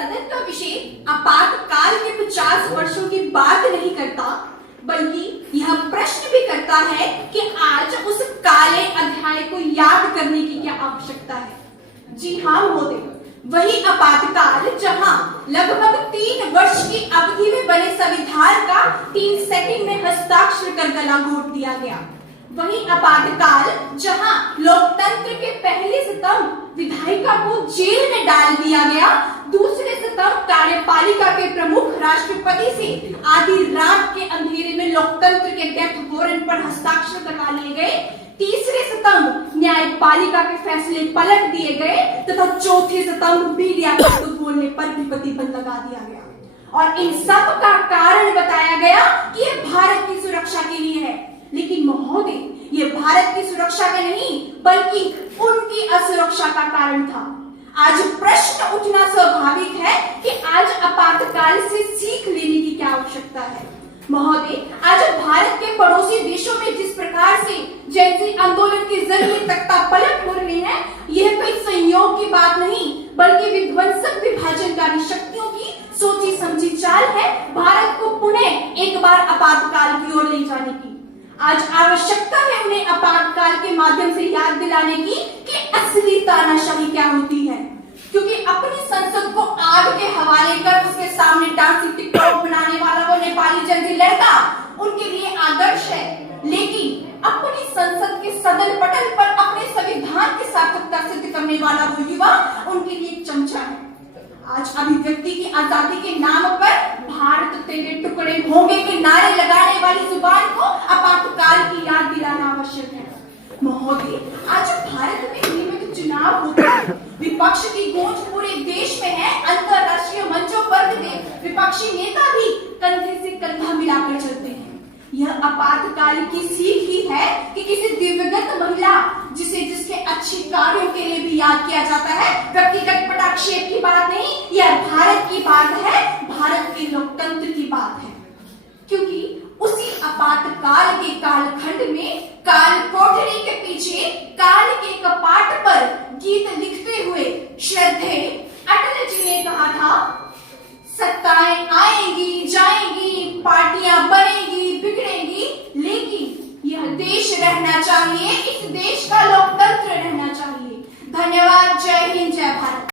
सदन का विषय आपातकाल के 50 वर्षों की बात नहीं करता, बल्कि यह प्रश्न भी करता है कि आज उस काले अध्याय को याद करने की क्या आवश्यकता है। जी हाँ महोदय, वही आपातकाल जहां लगभग 3 वर्ष की अवधि में बने संविधान का 3 सेकंड में हस्ताक्षर कर गला घोट दिया गया। वही आपातकाल जहां लोकतंत्र के पहले स्तंभ विधायिका को जेल में डाल दिया गया, दूसरे स्तंभ कार्यपालिका के प्रमुख राष्ट्रपति से आधी रात के अंधेरे में लोकतंत्र के डेथ वारंट पर हस्ताक्षर करवा लिए गए, तीसरे स्तंभ न्यायपालिका के फैसले पलट दिए गए तथा चौथे स्तंभ मीडिया को बोलने पर भी प्रतिबंध लगा दिया गया। और इन सब का कारण बताया गया कि यह भारत की सुरक्षा के लिए है। लेकिन महोदय, ये भारत की सुरक्षा का नहीं बल्कि उनकी असुरक्षा का कारण था। आज प्रश्न उठना स्वाभाविक है कि आज आपातकाल से सीख लेने की क्या आवश्यकता है। महोदय, आज भारत के पड़ोसी देशों में जिस प्रकार से जैसे आंदोलन के जरिए तख्ता पलट हो रहे हैं, यह कोई संयोग की बात नहीं बल्कि विध्वंसक विभाजनकारी शक्तियों की सोची समझी चाल है भारत को पुनः एक बार आपातकाल की ओर ले जाने की। आज आवश्यकता है उन्हें आपातकाल के माध्यम से याद दिलाने की कि असली तानाशाही क्या होती है, क्योंकि अपनी संसद को आग के हवाले कर उसके सामने डांसिंग टिकटॉक बनाने वाला वो नेपाली जंगी लड़का उनके लिए आदर्श है, लेकिन अपनी संसद के सदन पटल पर अपने संविधान की सार्थकता सिद्ध करने वाला वो युवा उनके लिए एक चमचा है। आज अभिव्यक्ति की आजादी के नाम पर भारत तेरे टुकड़े होंगे के नारे लगाने वाली जुबान को आपातकाल की याद दिलाना आवश्यक है। महोदय, आज भारत में नियमित चुनाव होते हैं, विपक्ष की गूंज पूरे देश में है, अंतरराष्ट्रीय मंचों पर विपक्षी नेता भी कंधे से कंधा मिलाकर चलते हैं। यह आपातकाल की सीख ही है कि किसी दिव्यगत महिला जिसे जिसके अच्छे कार्यों के लिए भी याद किया जाता है, व्यक्तिगत पटाक्षेप की बात नहीं, यह भारत की बात है, भारत के लोकतंत्र की बात है। क्योंकि उसी आपातकाल के कालखंड में काल कोठरी के पीछे काल के कपाट पर गीत लिखते हुए श्रद्धेय अटल जी ने कहा था, सत्ताएं आएंगी जाएंगी, पार्टियां बनेगी बिगड़ेंगी, लेकिन यह देश रहना चाहिए, इस देश का लोकतंत्र रहना चाहिए। धन्यवाद। जय हिंद, जय भारत।